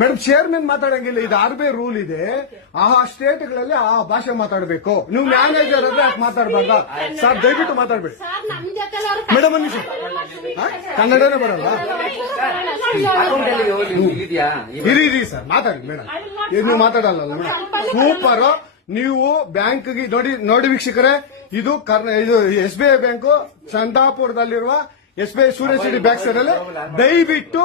madam chairman ಮಾತಾಡಂಗಿಲ್ಲ ಇದು R B I rule ಇದೆ ಆ ಸ್ಟೇಟ್ ಗಳಲ್ಲಿ ಆ ಭಾಷೆ ಮಾತಾಡಬೇಕು ನೀವು ಮ್ಯಾನೇಜರ್ ಅಂದ್ರೆ ಯಾಕೆ ಮಾತಾಡಬಾರ್ದ ಸರ್ ದಯವಿಟ್ಟು ಮಾತಾಡ್ಬೇಡಿ ಮೇಡಮ್ ಅನ್ನಿಸಿ ಕನ್ನಡನೇ ಬರಲ್ಲ ಇರಿ ಸರ್ ಮಾತಾಡಿ ಮೇಡಮ್ ನೀವು ಮಾತಾಡಲ್ಲ ಸೂಪರ್ ನೀವು ಬ್ಯಾಂಕ್ಗೆ ನೋಡಿ ನೋಡಿ ವೀಕ್ಷಕರೇ ಇದು ಇದು S B I bank ಚಂದಾಪುರದಲ್ಲಿರುವ S B I Surya city bank sir ಅಲ್ಲಿ ದಯವಿಟ್ಟು